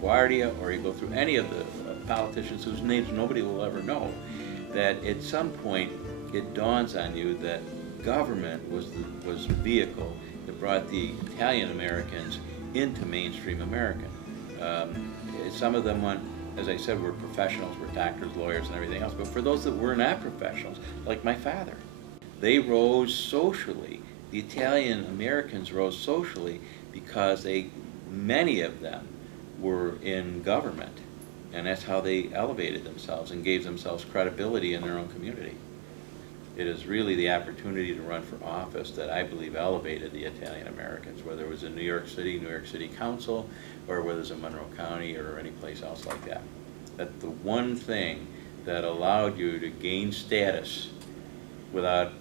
LaGuardia, or you go through any of the politicians whose names nobody will ever know, that at some point it dawns on you that government was the vehicle that brought the Italian Americans into mainstream American. Some of them went, as I said, were professionals, were doctors, lawyers, and everything else. But for those that were not professionals, like my father, they rose socially. The Italian Americans rose socially because many of them were in government, and that's how they elevated themselves and gave themselves credibility in their own community. It is really the opportunity to run for office that I believe elevated the Italian Americans, whether it was in New York City Council, or whether it was in Monroe County or any place else like that. That's the one thing that allowed you to gain status without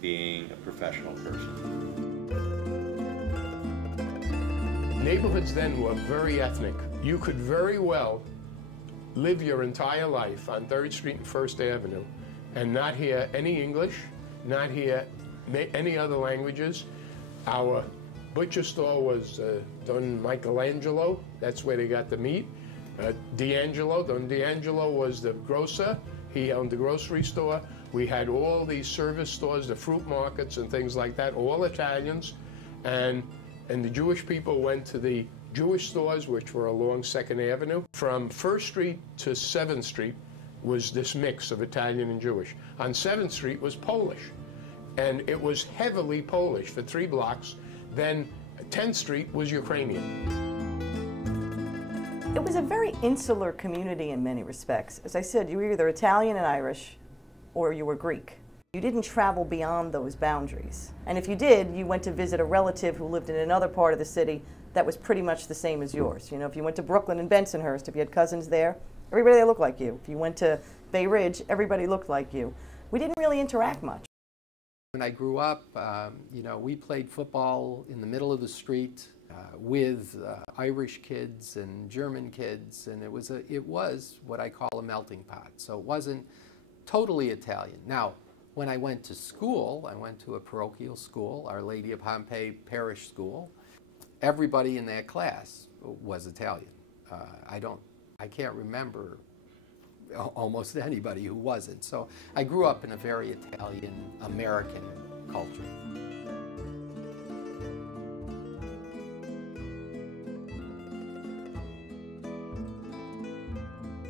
being a professional person. Neighborhoods then were very ethnic. You could very well live your entire life on 3rd Street and 1st Avenue and not hear any English, not hear any other languages. Our butcher store was Don Michelangelo. That's where they got the meat. Don D'Angelo was the grocer. He owned the grocery store. We had all these service stores, the fruit markets and things like that, all Italians. And the Jewish people went to the Jewish stores, which were along 2nd Avenue. From 1st Street to 7th Street was this mix of Italian and Jewish. On 7th Street was Polish, and it was heavily Polish for 3 blocks. Then 10th Street was Ukrainian. It was a very insular community in many respects. As I said, you were either Italian and Irish, or you were Greek. You didn't travel beyond those boundaries. And if you did, you went to visit a relative who lived in another part of the city that was pretty much the same as yours. You know, if you went to Brooklyn and Bensonhurst, if you had cousins there, everybody there looked like you. If you went to Bay Ridge, everybody looked like you. We didn't really interact much. When I grew up, you know, we played football in the middle of the street with Irish kids and German kids, and it was what I call a melting pot. So it wasn't totally Italian. Now, when I went to school, I went to a parochial school, Our Lady of Pompeii Parish School. Everybody in that class was Italian. I can't remember almost anybody who wasn't. So I grew up in a very Italian-American culture.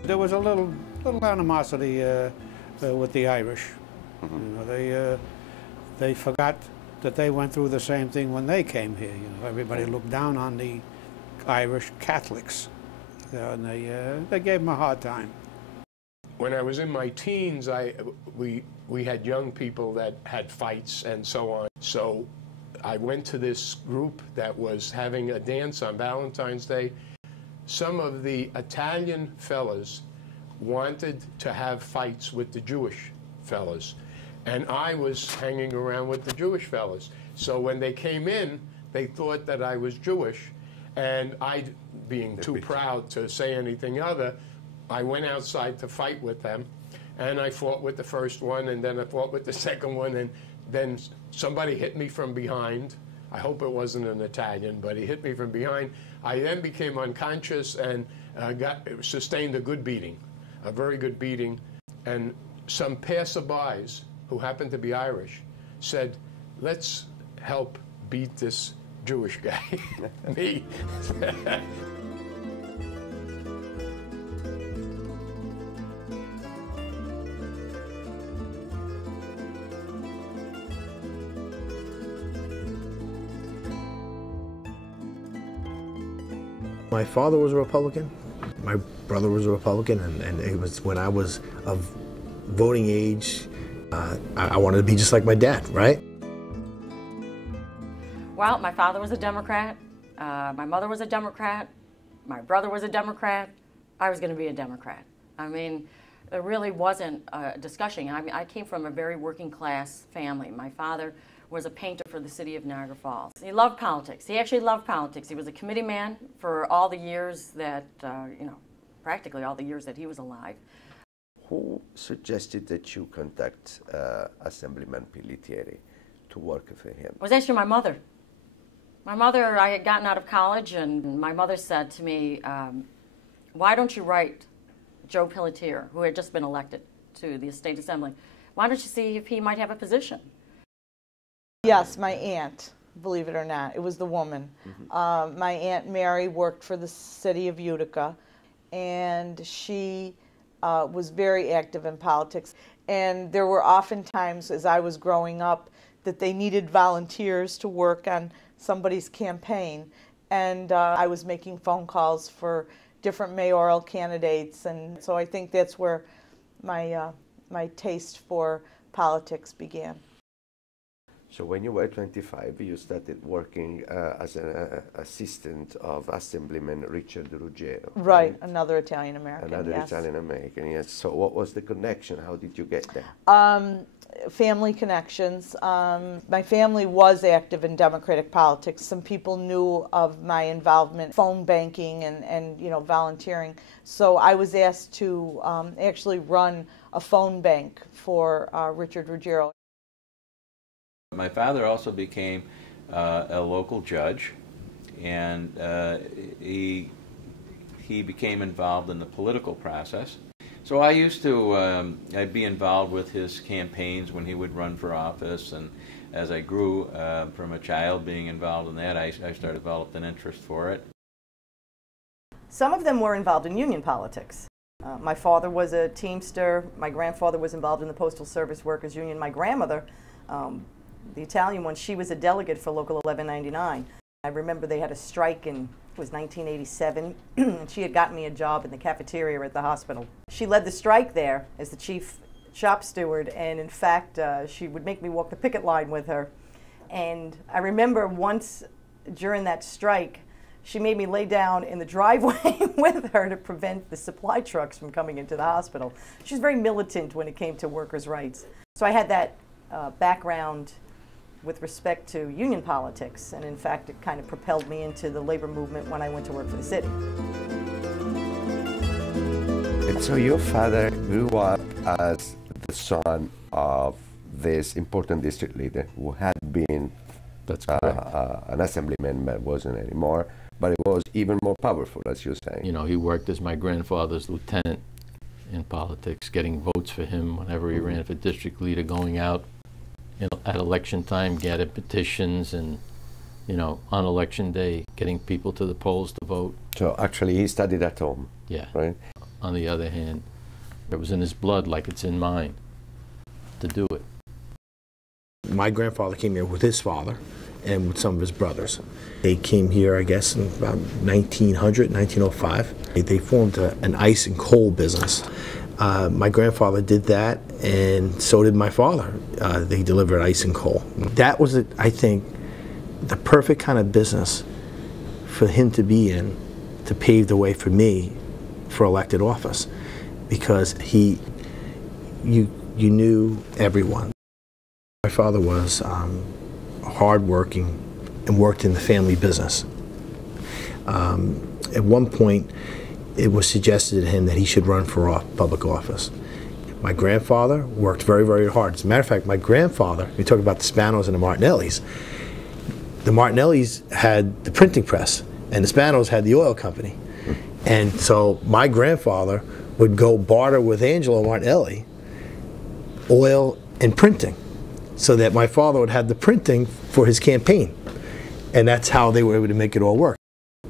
There was a little animosity with the Irish. You know, they forgot that they went through the same thing when they came here. You know, everybody looked down on the Irish Catholics, and they gave them a hard time. When I was in my teens, we had young people that had fights and so on. So I went to this group that was having a dance on Valentine's Day. Some of the Italian fellas wanted to have fights with the Jewish fellas, and I was hanging around with the Jewish fellas. So when they came in, they thought that I was Jewish, and I, being too proud to say anything other, I went outside to fight with them, and I fought with the first one, and then I fought with the second one, and then somebody hit me from behind. I hope it wasn't an Italian, but he hit me from behind. I then became unconscious and sustained a good beating, a very good beating, and some passerbys who happened to be Irish said, "Let's help beat this Jewish guy." Me. My father was a Republican, my brother was a Republican, and it was when I was of voting age, I wanted to be just like my dad, right? Well, my father was a Democrat, my mother was a Democrat, my brother was a Democrat, I was going to be a Democrat. I mean, there really wasn't a discussion. I mean, I came from a very working class family. My father was a painter for the city of Niagara Falls. He loved politics. He actually loved politics. He was a committee man for all the years that, you know, practically all the years that he was alive. Who suggested that you contact Assemblyman Pelletieri to work for him? It was actually my mother. My mother, I had gotten out of college, and my mother said to me, why don't you write Joe Pelletier, who had just been elected to the State Assembly, why don't you see if he might have a position? Yes, my aunt, believe it or not, it was the woman. My Aunt Mary worked for the city of Utica, and she was very active in politics. And there were often times as I was growing up that they needed volunteers to work on somebody's campaign. And I was making phone calls for different mayoral candidates. And so I think that's where my taste for politics began. So when you were 25, you started working as an assistant of Assemblyman Richard Ruggiero. Right, another Italian American. Another yes. Italian American, yes. So what was the connection? How did you get there? Family connections. My family was active in Democratic politics. Some people knew of my involvement, phone banking and you know, volunteering. So I was asked to actually run a phone bank for Richard Ruggiero. My father also became a local judge, and he became involved in the political process. So I used to I'd be involved with his campaigns when he would run for office, and as I grew from a child being involved in that, I started developed an interest for it. Some of them were involved in union politics. My father was a Teamster. My grandfather was involved in the Postal Service Workers Union. My grandmother, the Italian one, she was a delegate for Local 1199. I remember they had a strike in, it was 1987, and she had gotten me a job in the cafeteria at the hospital. She led the strike there as the chief shop steward, and in fact, she would make me walk the picket line with her. And I remember once during that strike, she made me lay down in the driveway with her to prevent the supply trucks from coming into the hospital. She was very militant when it came to workers' rights. So I had that background with respect to union politics, and in fact it kind of propelled me into the labor movement when I went to work for the city. And so your father grew up as the son of this important district leader who had been an assemblyman, but wasn't anymore, but it was even more powerful, as you're saying. You know, he worked as my grandfather's lieutenant in politics, getting votes for him whenever he ran for district leader, going out at election time, getting petitions, and, you know, on election day, getting people to the polls to vote. So actually he studied at home. Yeah. Right? On the other hand, it was in his blood like it's in mine to do it. My grandfather came here with his father and with some of his brothers. They came here, I guess, in about 1900, 1905. They formed an ice and coal business. My grandfather did that, and so did my father. They delivered ice and coal. That was, I think, the perfect kind of business for him to be in, to pave the way for me for elected office, because you knew everyone. My father was hardworking and worked in the family business. At one point, it was suggested to him that he should run for public office. My grandfather worked very, very hard. As a matter of fact, my grandfather, we talk about the Spanos and the Martinellis had the printing press, and the Spanos had the oil company. And so my grandfather would go barter with Angelo Martinelli oil and printing, so that my father would have the printing for his campaign. And that's how they were able to make it all work.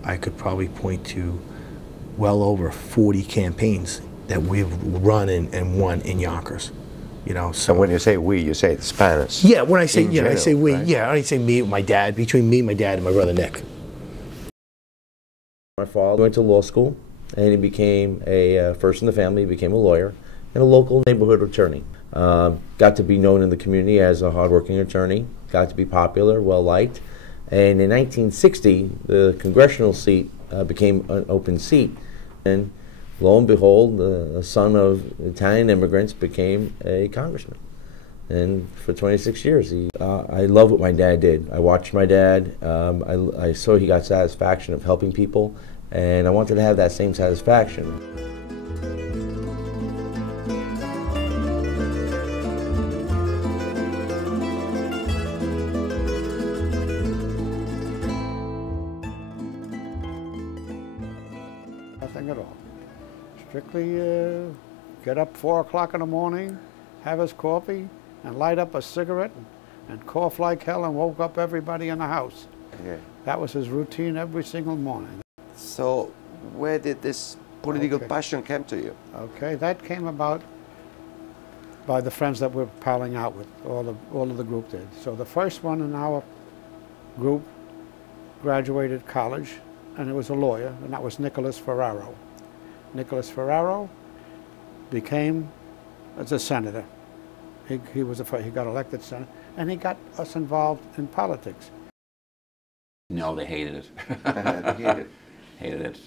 I could probably point to well over 40 campaigns that we've run and won in Yonkers. You know, so when you say we, you say the Spanish. Yeah, when I say I say we. Right? Yeah, I say me, my dad, between me, my dad, and my brother Nick. My father went to law school, and he became first in the family, he became a lawyer and a local neighborhood attorney. Got to be known in the community as a hardworking attorney, got to be popular, well-liked, and in 1960, the congressional seat became an open seat, and lo and behold, the son of Italian immigrants became a congressman. And for 26 years, I love what my dad did. I watched my dad, I saw he got satisfaction of helping people, and I wanted to have that same satisfaction. Nothing at all. Strictly get up 4 o'clock in the morning, have his coffee, and light up a cigarette, and cough like hell, and woke up everybody in the house. Yeah. That was his routine every single morning. So where did this political passion come to you? Okay, that came about by the friends that we're palling out with, all of the group did. So the first one in our group graduated college, and it was a lawyer, and that was Nicholas Ferraro. Nicholas Ferraro became a senator. He got elected senator, and he got us involved in politics. No, they hated it. They hated it. Hated it.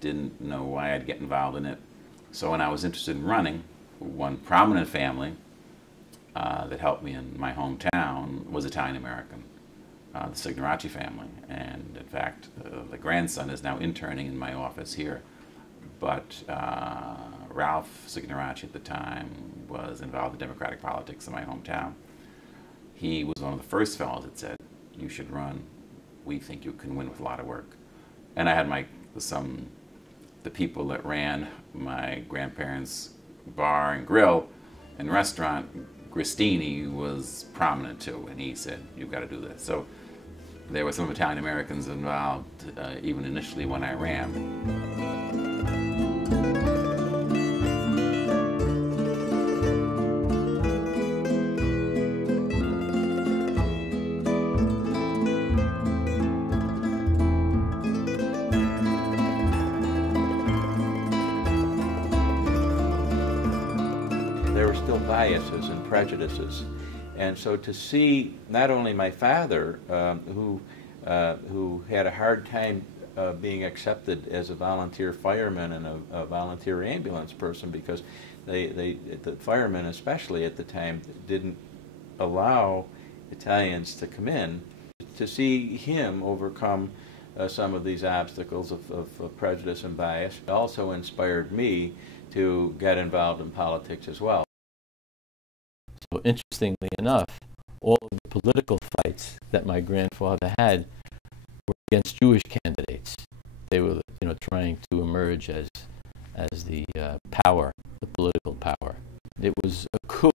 Didn't know why I'd get involved in it. So when I was interested in running, one prominent family that helped me in my hometown was Italian-American, the Signoracci family. And in fact, the grandson is now interning in my office here. But Ralph Signoracci at the time was involved in Democratic politics in my hometown. He was one of the first fellows that said, "You should run. We think you can win with a lot of work." And I had the people that ran my grandparents' bar and grill and restaurant, Gristini, was prominent too, and he said, "You've got to do this." So there were some Italian Americans involved, even initially when I ran. There were still biases and prejudices. And so to see not only my father, who had a hard time being accepted as a volunteer fireman and a volunteer ambulance person, because the firemen, especially at the time, didn't allow Italians to come in. To see him overcome some of these obstacles of prejudice and bias also inspired me to get involved in politics as well. So interestingly enough, all of the political fights that my grandfather had were against Jewish candidates. They were, trying to emerge as the power, the political power. It was a coup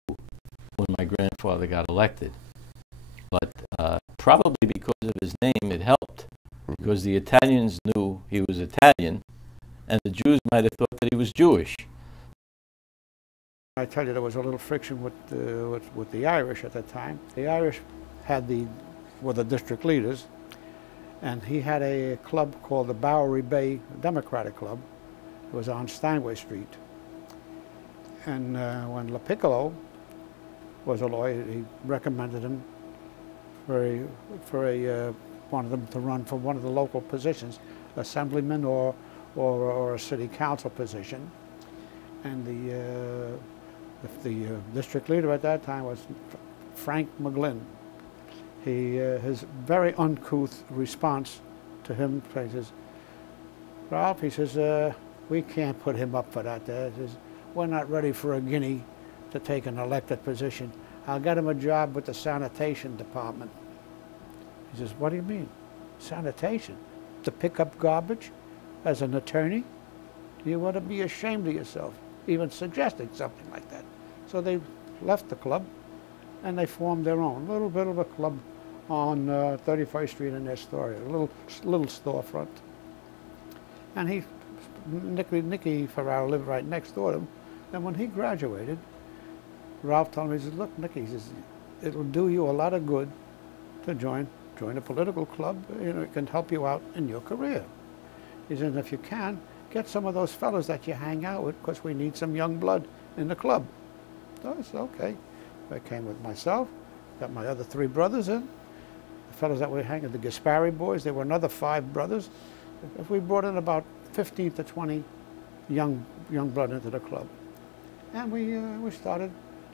when my grandfather got elected, but probably because of his name, it helped, because the Italians knew he was Italian, and the Jews might have thought that he was Jewish. I tell you, there was a little friction with the Irish at the time. The Irish were the district leaders, and he had a club called the Bowery Bay Democratic Club. It was on Steinway Street. And when LaPiccolo was a lawyer, he recommended him wanted him to run for one of the local positions, assemblyman or a city council position. And the district leader at that time was Frank McGlynn. His very uncouth response to him, he says, "Ralph," he says, "we can't put him up for that. He says, we're not ready for a guinea to take an elected position. I'll get him a job with the sanitation department." He says, "What do you mean? Sanitation? To pick up garbage as an attorney? You ought to be ashamed of yourself, even suggesting something like that." So they left the club, and they formed their own little bit of a club on 31st Street in Astoria, a little storefront. And Nicky Ferraro lived right next door to him. And when he graduated, Ralph told me, he says, "Look, Nicky," he says, "it'll do you a lot of good to join a political club. It can help you out in your career." He said, "If you can, get some of those fellows that you hang out with, because we need some young blood in the club." So I said, "Okay." I came with myself, got my other 3 brothers in. The fellows that were hanging, the Gaspari boys, there were another 5 brothers. If we brought in about 15 to 20 young blood into the club. And we started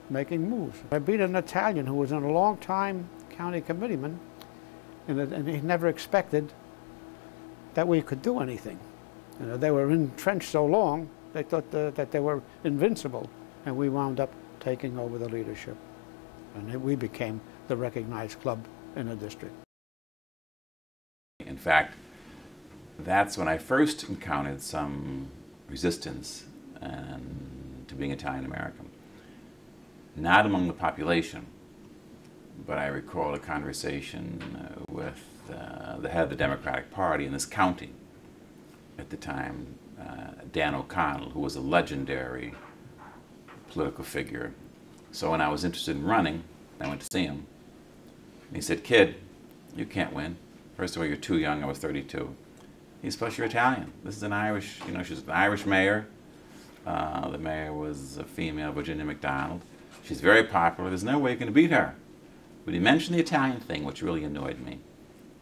making moves. I beat an Italian who was a long-time county committeeman, and he never expected that we could do anything. They were entrenched so long, they thought that they were invincible, and we wound up taking over the leadership. And we became the recognized club in the district. In fact, that's when I first encountered some resistance to being Italian American. Not among the population, but I recall a conversation with the head of the Democratic Party in this county at the time, Dan O'Connell, who was a legendary political figure. So when I was interested in running, I went to see him. And he said, "Kid, you can't win. First of all, you're too young." I was 32. He said, "Plus you're Italian. This is an Irish, you know, she's an Irish mayor. The mayor was a female, Virginia McDonald. She's very popular. There's no way you're going to beat her." But he mentioned the Italian thing, which really annoyed me.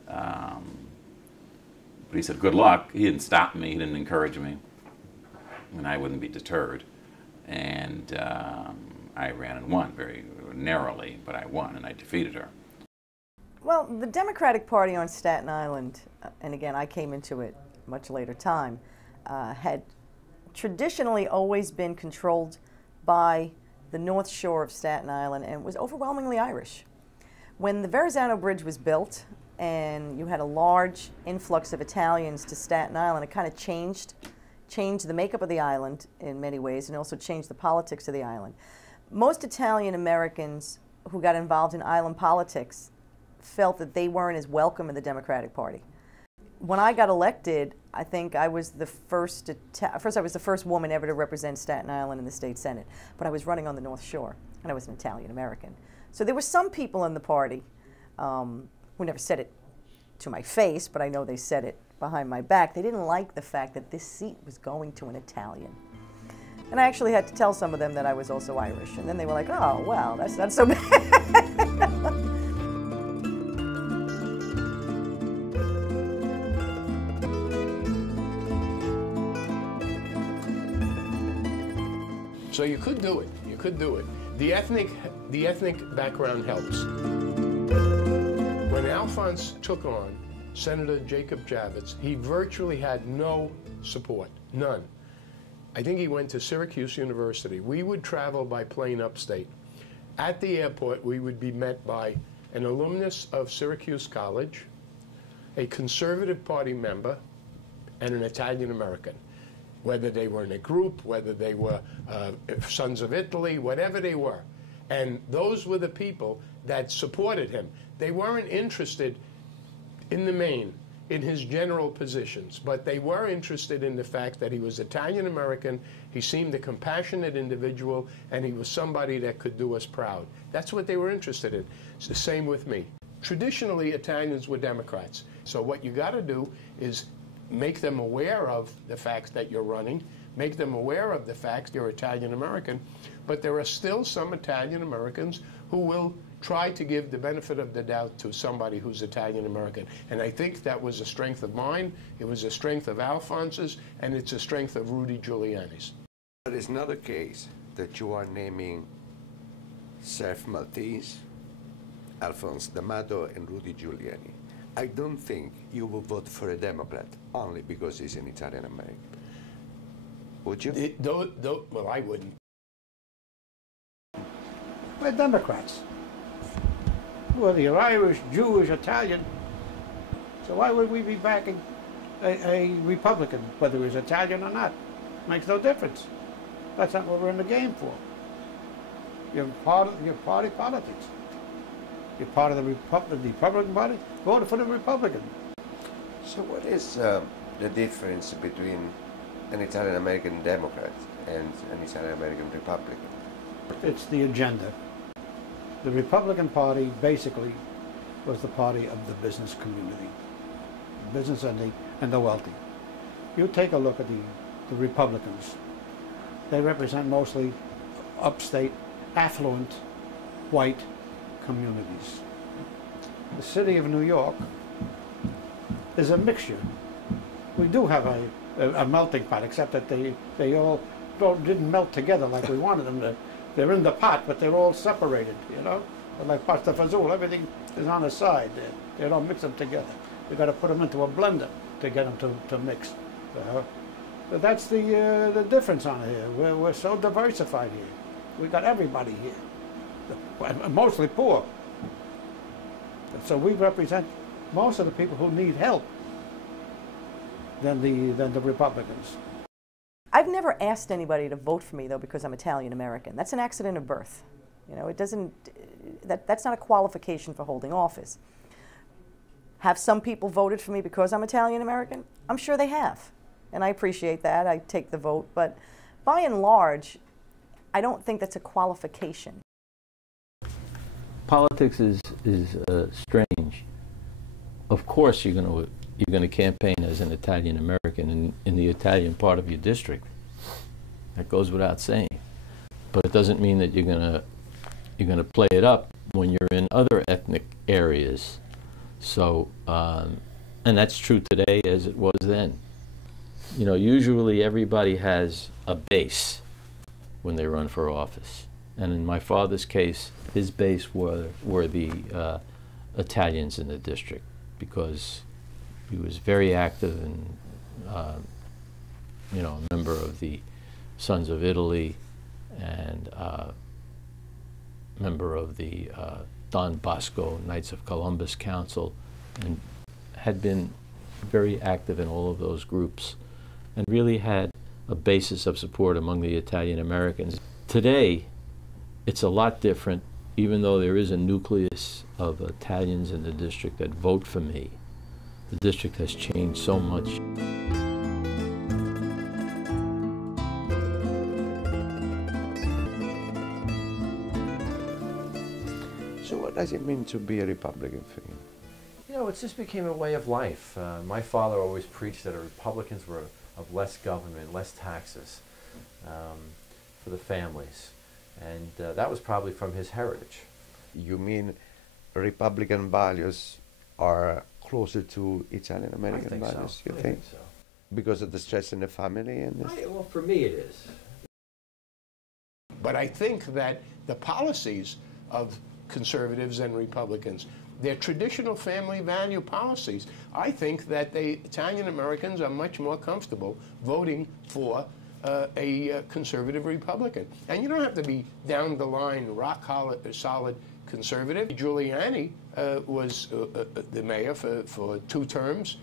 But he said, "Good luck." He didn't stop me. He didn't encourage me. And I wouldn't be deterred. And I ran and won very narrowly, but I won and I defeated her. Well, the Democratic Party on Staten Island, and again, I came into it much later time, had traditionally always been controlled by the North Shore of Staten Island and was overwhelmingly Irish. When the Verrazano Bridge was built and you had a large influx of Italians to Staten Island, it kind of changed the makeup of the island in many ways and also changed the politics of the island. Most Italian Americans who got involved in island politics felt that they weren't as welcome in the Democratic Party. When I got elected, I think I was the first woman ever to represent Staten Island in the state Senate, but I was running on the North Shore, and I was an Italian American. So there were some people in the party who never said it to my face, but I know they said it behind my back. They didn't like the fact that this seat was going to an Italian. And I actually had to tell some of them that I was also Irish, and then they were like, "Oh, well, that's not so bad." So you could do it. You could do it. The ethnic background helps. When Alphonse took on Senator Jacob Javits, he virtually had no support, none. I think he went to Syracuse University. We would travel by plane upstate. At the airport, we would be met by an alumnus of Syracuse College, a Conservative Party member, and an Italian American. Whether they were in a group, whether they were Sons of Italy, whatever they were. And those were the people that supported him. They weren't interested in the main in his general positions, but they were interested in the fact that he was Italian American, he seemed a compassionate individual, and he was somebody that could do us proud. That's what they were interested in. It's the same with me. Traditionally, Italians were Democrats. So what you got to do is make them aware of the fact that you're running, make them aware of the fact you're Italian American, but there are still some Italian Americans who will try to give the benefit of the doubt to somebody who's Italian American. And I think that was a strength of mine, it was a strength of Alphonse's, and it's a strength of Rudy Giuliani's. There is another case that you are naming Serf Maltese, Alphonse D'Amato, and Rudy Giuliani. I don't think you will vote for a Democrat only because he's an Italian American. Would you? Well, I wouldn't. We're Democrats. Whether you're Irish, Jewish, Italian. So why would we be backing a Republican, whether he's Italian or not? Makes no difference. That's not what we're in the game for. You're part of your party politics. You're part of the Republican Party, vote for the Republican. So what is the difference between an Italian American Democrat and an Italian American Republican? It's the agenda. The Republican Party basically was the party of the business community, business and the wealthy. You take a look at the Republicans. They represent mostly upstate, affluent, white communities. The city of New York is a mixture. We do have a melting pot, except that they all didn't melt together like we wanted them to. They're in the pot, but they're all separated, you know? They're like pasta fazool, everything is on the side. They don't mix them together. You've got to put them into a blender to get them to mix. But that's the difference on here. We're so diversified here. We got everybody here, mostly poor. So we represent most of the people who need help. than the Republicans. I've never asked anybody to vote for me, though, because I'm Italian American. That's an accident of birth. You know, it doesn't, that's not a qualification for holding office. Have some people voted for me because I'm Italian American? I'm sure they have, and I appreciate that. I take the vote, but by and large, I don't think that's a qualification. Politics is strange. Of course, you're going to campaign as an Italian American in the Italian part of your district. That goes without saying. But it doesn't mean that you're going to play it up when you're in other ethnic areas. So, and that's true today as it was then. You know, usually everybody has a base when they run for office. And in my father's case, his base were the Italians in the district, because he was very active and, you know, a member of the Sons of Italy and member of the Don Bosco Knights of Columbus Council, and had been very active in all of those groups and really had a basis of support among the Italian Americans. Today, it's a lot different, even though there is a nucleus of Italians in the district that vote for me. The district has changed so much. So what does it mean to be a Republican for you? You know, it just became a way of life. My father always preached that Republicans were of less government, less taxes for the families. And that was probably from his heritage. You mean Republican values are closer to Italian American values, you think? So. Because of the stress in the family? And Well, for me it is. But I think that the policies of conservatives and Republicans, their traditional family value policies, I think that Italian Americans are much more comfortable voting for a conservative Republican. And you don't have to be down the line, solid conservative. Giuliani was the mayor for 2 terms,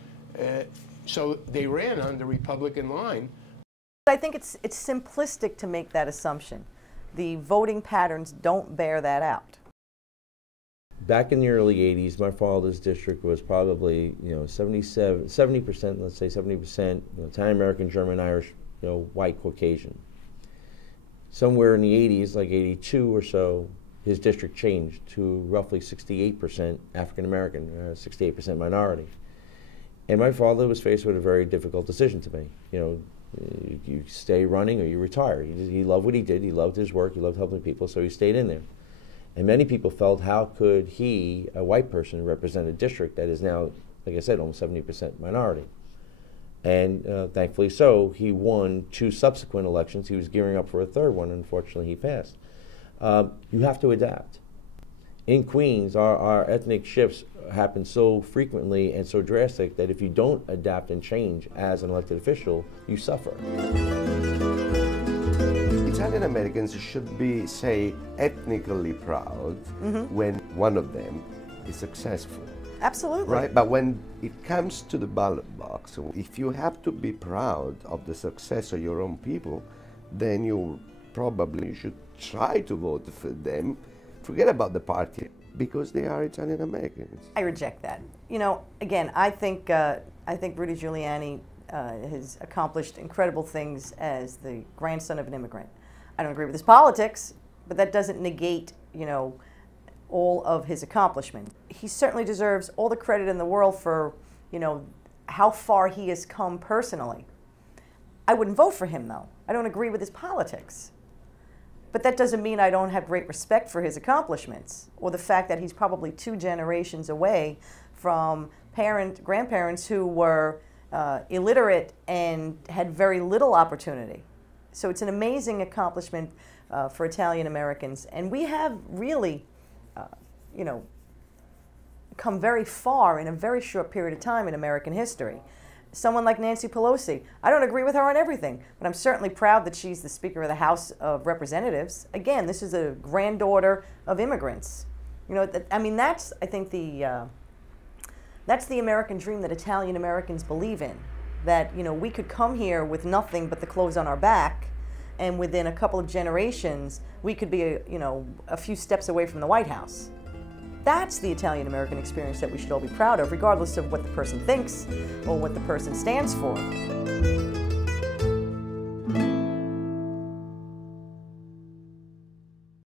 so they ran on the Republican line. I think it's simplistic to make that assumption. The voting patterns don't bear that out. Back in the early 80s, my father's district was probably, you know, 70%, let's say 70%, you know, Italian American, German, Irish, you know, white, Caucasian. Somewhere in the 80s, like 82 or so, his district changed to roughly 68% African American, 68% minority. And my father was faced with a very difficult decision to make. You know, you stay running or you retire. He loved what he did. He loved his work. He loved helping people, so he stayed in there. And many people felt, how could he, a white person, represent a district that is now, like I said, almost 70% minority? And thankfully so, he won 2 subsequent elections. He was gearing up for a 3rd one. Unfortunately, he passed. You have to adapt. In Queens, our ethnic shifts happen so frequently and so drastic that if you don't adapt and change as an elected official, you suffer. Italian Americans should be, say, ethnically proud when one of them is successful. Absolutely. Right? But when it comes to the ballot box, if you have to be proud of the success of your own people, then you probably should try to vote for them. Forget about the party, because they are Italian Americans. I reject that. You know, again, I think Rudy Giuliani has accomplished incredible things as the grandson of an immigrant. I don't agree with his politics, but that doesn't negate, you know, all of his accomplishments. He certainly deserves all the credit in the world for, you know, how far he has come personally. I wouldn't vote for him, though. I don't agree with his politics. But that doesn't mean I don't have great respect for his accomplishments, or the fact that he's probably 2 generations away from grandparents who were illiterate and had very little opportunity. So it's an amazing accomplishment for Italian Americans, and we have really, you know, come very far in a very short period of time in American history. Someone like Nancy Pelosi, I don't agree with her on everything, but I'm certainly proud that she's the Speaker of the House of Representatives. Again, this is a granddaughter of immigrants. You know, I mean, that's, I think, that's the American dream that Italian Americans believe in. that, you know, we could come here with nothing but the clothes on our back, and within a couple of generations, we could be, you know, a few steps away from the White House. That's the Italian-American experience that we should all be proud of, regardless of what the person thinks or what the person stands for.